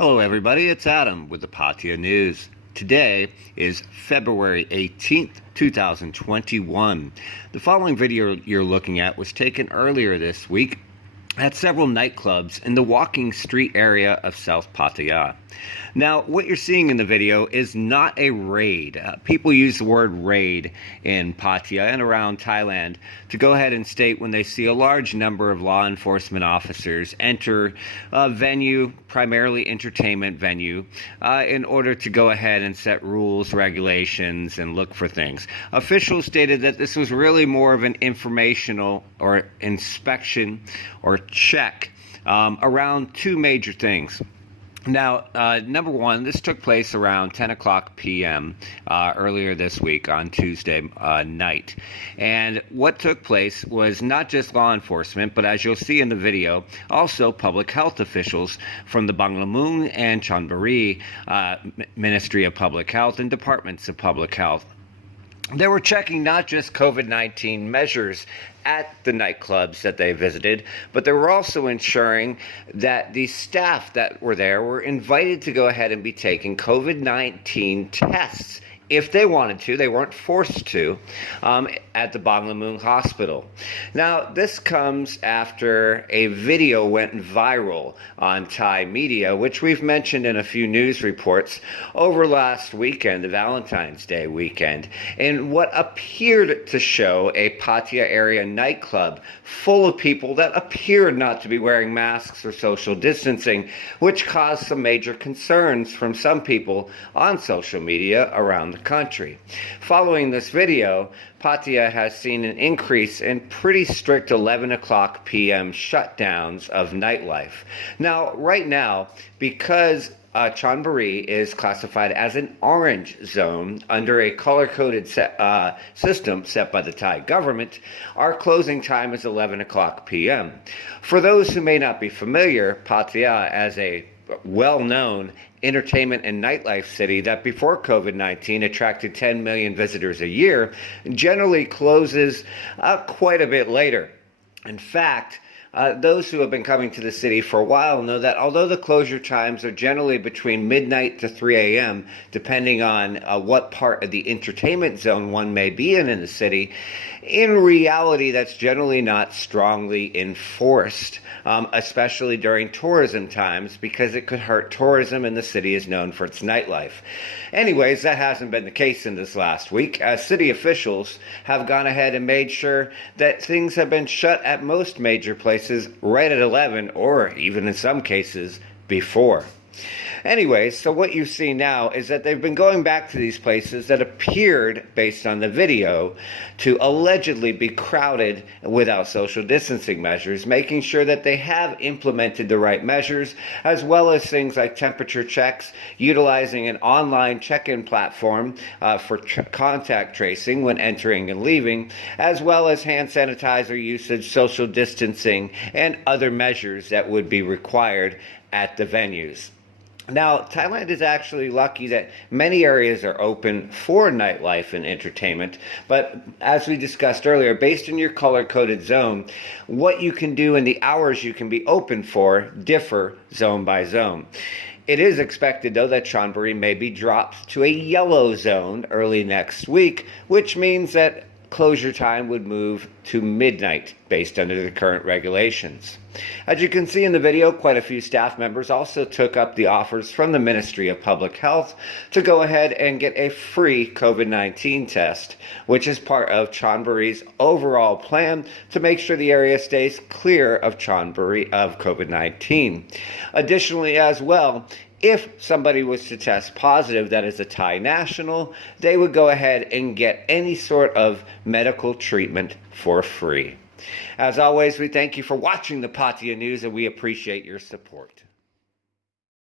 Hello everybody, it's Adam with the Pattaya News. Today is February 18th, 2021. The following video you're looking at was taken earlier this week at several nightclubs in the walking street area of South Pattaya. Now, what you're seeing in the video is not a raid. People use the word raid in Pattaya and around Thailand to go ahead and state when they see a large number of law enforcement officers enter a venue, primarily entertainment venue, in order to go ahead and set rules, regulations, and look for things. Officials stated that this was really more of an informational or inspection or check around two major things. Now, number one, this took place around 10 o'clock p.m. Earlier this week on Tuesday night. And what took place was not just law enforcement, but as you'll see in the video, also public health officials from the Banglamung and Chonburi Ministry of Public Health and Departments of Public Health. They were checking not just COVID-19 measures at the nightclubs that they visited, but they were also ensuring that the staff that were there were invited to go ahead and be taking COVID-19 tests if they wanted to. They weren't forced to at the Banglamung Hospital. Now, this comes after a video went viral on Thai media, which we've mentioned in a few news reports over last weekend, the Valentine's Day weekend, in what appeared to show a Pattaya area nightclub full of people that appeared not to be wearing masks or social distancing, which caused some major concerns from some people on social media around the country. Following this video, Pattaya has seen an increase in pretty strict 11 o'clock p.m. shutdowns of nightlife. Now, right now, because Chonburi is classified as an orange zone under a color-coded system set by the Thai government, our closing time is 11 o'clock p.m. For those who may not be familiar, Pattaya, as a well-known entertainment and nightlife city that before COVID-19 attracted 10 million visitors a year, generally closes quite a bit later. In fact, those who have been coming to the city for a while know that although the closure times are generally between midnight to 3 a.m., depending on what part of the entertainment zone one may be in the city, in reality that's generally not strongly enforced, especially during tourism times, because it could hurt tourism, and the city is known for its nightlife. Anyways, that hasn't been the case in this last week, as city officials have gone ahead and made sure that things have been shut at most major places right at 11, or even in some cases before. Anyways, so what you see now is that they've been going back to these places that appeared, based on the video, to allegedly be crowded without social distancing measures, making sure that they have implemented the right measures, as well as things like temperature checks, utilizing an online check-in platform for contact tracing when entering and leaving, as well as hand sanitizer usage, social distancing, and other measures that would be required at the venues. Now, Thailand is actually lucky that many areas are open for nightlife and entertainment, but as we discussed earlier, based on your color-coded zone, what you can do and the hours you can be open for differ zone by zone. It is expected, though, that Chonburi may be dropped to a yellow zone early next week, which means that closure time would move to midnight based under the current regulations. As you can see in the video, quite a few staff members also took up the offers from the Ministry of Public Health to go ahead and get a free COVID-19 test, which is part of Chonburi's overall plan to make sure the area stays clear of Chonburi of COVID-19. Additionally, as well, if somebody was to test positive that is a Thai national, they would go ahead and get any sort of medical treatment for free. As always, we thank you for watching the Pattaya News, and we appreciate your support.